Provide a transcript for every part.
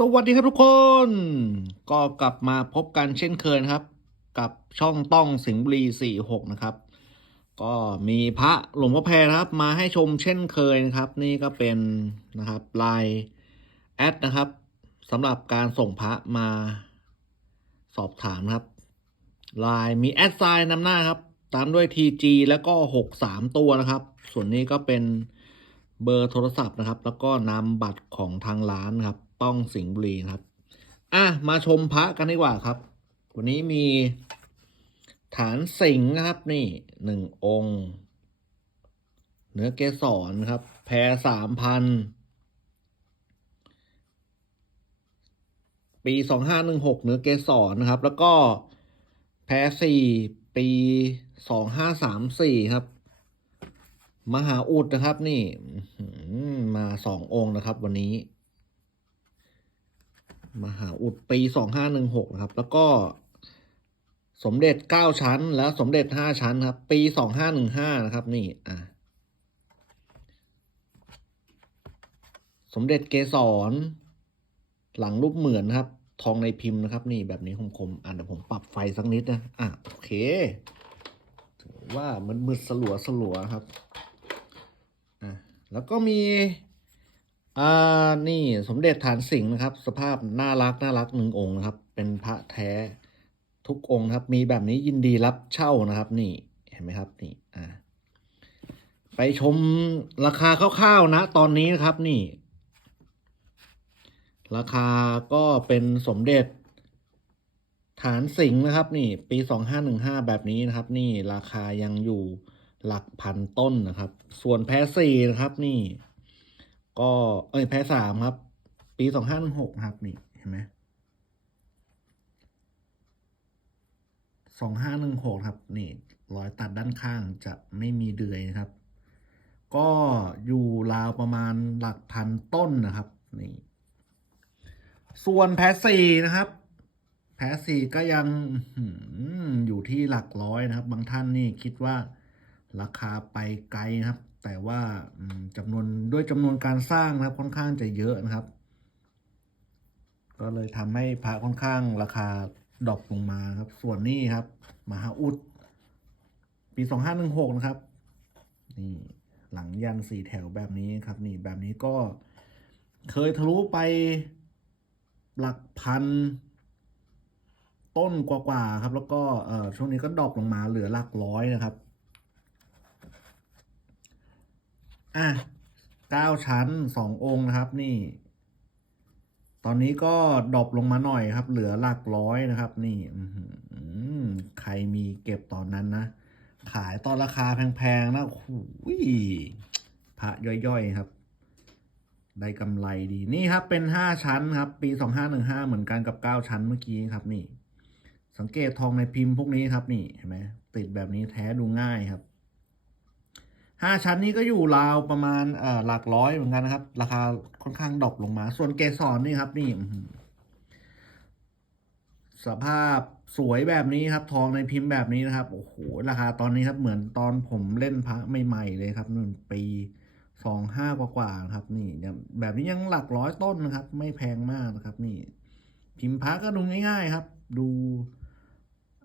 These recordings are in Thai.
สวัสดีครับทุกคน ก็กลับมาพบกันเช่นเคยครับ กับช่องต้องสิงห์บุรี46 นะครับ ก็มีพระหลวงพ่อแพรครับมาให้ชมเช่นเคยนะครับ นี่ก็เป็นนะครับลน์แอดนะครับสำหรับการส่งพระมาสอบถามครับลน์มีแอดไซน์นำหน้าครับ ตามด้วย TG แล้วก็ 63 ตัวนะครับ ส่วนนี้ก็เป็นเบอร์โทรศัพท์นะครับ แล้วก็นามบัตรของทางร้านครับ ต้องสิงห์บุรีครับ อะ มาชมพระกันดีกว่าครับ วันนี้มีฐานสิงห์นะครับนี่หนึ่งองค์ เนื้อเกสรครับ แพรสามพันปีสองห้าหนึ่งหกเนื้อเกสรนะครับ แล้วก็แพรสี่ปีสองห้าสามสี่ครับ มหาอุดนะครับนี่มาสององค์นะครับวันนี้ มหาอุดปีสองห้าหนึ่งหกนะครับ แล้วก็สมเด็จเก้าชั้น และสมเด็จห้าชั้นครับ ปีสองห้าหนึ่งห้านะครับ นี่อะสมเด็จเกสรหลังรูปเหมือนครับ ทองในพิมพ์นะครับ นี่แบบนี้คมๆอะเดี๋ยวผมปรับไฟสักนิดนะอะโอเคถือว่ามันมืดสลัวสลัวครับอะแล้วก็มี อ่านี่สมเด็จฐานสิงห์นะครับ สภาพน่ารักน่ารักหนึ่งองค์นะครับ เป็นพระแท้ทุกองค์ครับ มีแบบนี้ยินดีรับเช่านะครับ นี่เห็นไหมครับนี่อ่าไปชมราคาคร่าวๆนะ ตอนนี้นะครับนี่ ราคาก็เป็นสมเด็จฐานสิงห์นะครับ นี่ ปีสองห้าหนึ่งห้าแบบนี้นะครับ นี่ราคายังอยู่หลักพันต้นนะครับ ส่วนแพ้สี่นะครับ นี่ ก็เอ้ยแพ้สามครับ ปีสองห้าหนึ่งหกครับนี่เห็นไหมสองห้าหนึ่งหกครับ นี่รอยตัดด้านข้างจะไม่มีเดือยนะครับ ก็อยู่ราวประมาณหลักพันต้นนะครับนี่ส่วนแพสซีนะครับ แพสซีก็ยังอื้อหืออยู่ที่หลักร้อยนะครับ บางท่านนี่คิดว่าราคาไปไกลนะครับ แต่ว่าจำนวนด้วยจำนวนการสร้างนะครับค่อนข้างจะเยอะนะครับ ก็เลยทำให้พระค่อนข้างราคาดรอปลงมาครับ ส่วนนี้ครับ มหาอุด ปีสองห้าหนึ่งหกนะครับ นี่หลังยันสี่แถวแบบนี้ครับ นี่แบบนี้ก็เคยทะลุไปหลักพัน ต้นกว่าๆครับ แล้วก็ช่วงนี้ก็ดรอปลงมาเหลือหลักร้อยนะครับ อะเก้าชั้นสององค์นะครับนี่ ตอนนี้ก็ดรอปลงมาหน่อยครับ เหลือหลักร้อยนะครับ นี่ใครมีเก็บตอนนั้นนะ ขายตอนราคาแพงๆนะโอ้โหพระย่อยๆครับ ได้กำไรดีนี่ครับ เป็นห้าชั้นครับ ปีสองห้าหนึ่งห้าเหมือนกันกับเก้าชั้นเมื่อกี้ครับ นี่ สังเกตทองในพิมพ์พวกนี้ครับ นี่เห็นไหมติดแบบนี้แท้ดูง่ายครับ ห้าชั้นนี้ก็อยู่ราวประมาณเอ่อหลักร้อยเหมือนกันนะครับ ราคาค่อนข้างดรอปลงมา ส่วนเกสรนี่ครับนี่สภาพสวยแบบนี้ครับ ทองในพิมพ์แบบนี้นะครับโอ้โหราคาตอนนี้ครับเหมือนตอนผมเล่นพระใหม่ๆเลยครับหนึ่งปีสองห้ากว่าๆครับ นี่แบบนี้ยังหลักร้อยต้นนะครับ ไม่แพงมากนะครับ นี่ พิมพ์พระก็ดูง่าย ๆ ครับ ดู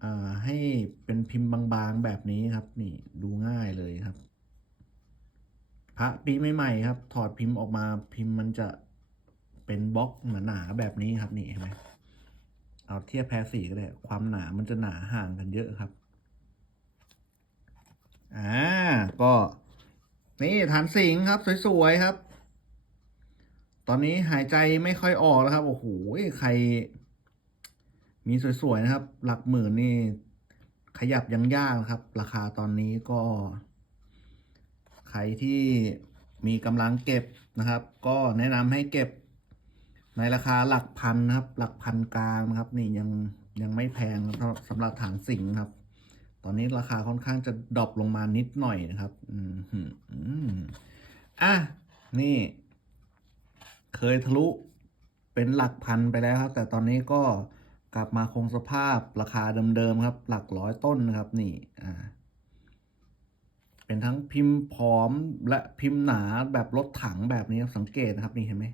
อ่าให้เป็นพิมพ์บางๆแบบนี้ครับ นี่ดูง่ายเลยครับ พระปีใหม่ๆครับ ถอดพิมพ์ออกมาพิมพ์มันจะเป็นบล็อกหนาๆแบบนี้ครับนี่เห็นไหมเอาเทียบแพรสีก็ได้ความหนามันจะหนาห่างกันเยอะครับอ่าก็ นี่ฐานสิงครับ สวย ๆ ครับ ตอนนี้หายใจไม่ค่อยออกแล้วครับโอ้โหใคร มีสวย ๆ นะครับ หลักหมื่นนี่ ขยับยังยากนะครับ ราคาตอนนี้ก็ ใครที่มีกำลังเก็บนะครับ ก็แนะนำให้เก็บในราคาหลักพันนะครับ หลักพันกลางนะครับ นี่ยังยังไม่แพงนะครับสำหรับฐานสิงครับ ตอนนี้ราคาค่อนข้างจะดรอปลงมานิดหน่อยนะครับอืมอืมอะนี่ เคยทะลุเป็นหลักพันไปแล้วครับ แต่ตอนนี้ก็กลับมาคงสภาพราคาเดิมๆครับ หลักร้อยต้นนะครับ นี่ อ่า เป็นทั้งพิมพ์ผอมและพิมพ์หนาแบบรถถังแบบนี้สังเกตนะครับนี่เห็นไหม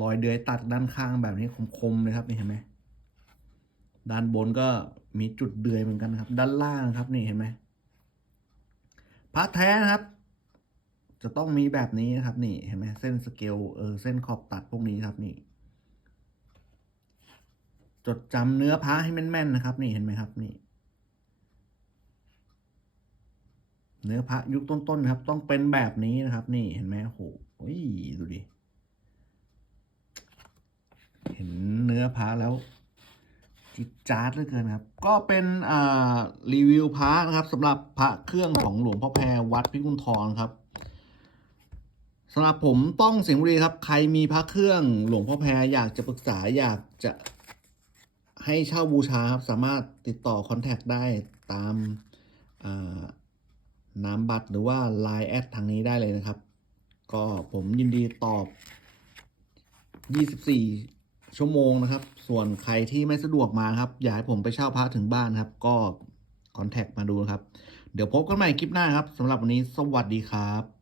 รอยเดือยตัดด้านข้างแบบนี้คมๆเลยครับนี่เห็นไหมด้านบนก็มีจุดเดือยเหมือนกันครับ ด้านล่างครับนี่เห็นไหมพระแท้นะครับ จะต้องมีแบบนี้นะครับ นี่เห็นไหมเส้นสเกลเออเส้นขอบตัดพวกนี้ครับนี่ จดจำเนื้อพระให้แม่นๆนะครับ นี่เห็นไหมครับ นี่ เนื้อพระยุคต้นๆครับ ต้องเป็นแบบนี้นะครับ นี่เห็นไหมโอ้โหอุ้ยดูดิ เห็นเนื้อพระแล้วจิตจาร์ดเหลือเกินครับ ก็เป็นอ่ารีวิวพระนะครับสำหรับพระเครื่องของหลวงพ่อแพรวัดพิกุลทองครับสำหรับผมต้องเสิงบุรีครับ ใครมีพระเครื่องหลวงพ่อแพรอยากจะปรึกษาอยากจะให้เช่าบูชาครับ สามารถติดต่อคอนแทคได้ตามอ่า นามบัตรหรือว่า Line แอดทางนี้ได้เลยนะครับ ก็ผมยินดีตอบ 24 ชั่วโมงนะครับ ส่วนใครที่ไม่สะดวกมาครับ อยากให้ผมไปเช่าพระถึงบ้านครับ ก็คอนแทคมาดูนะครับ เดี๋ยวพบกันใหม่คลิปหน้าครับสำหรับวันนี้สวัสดีครับ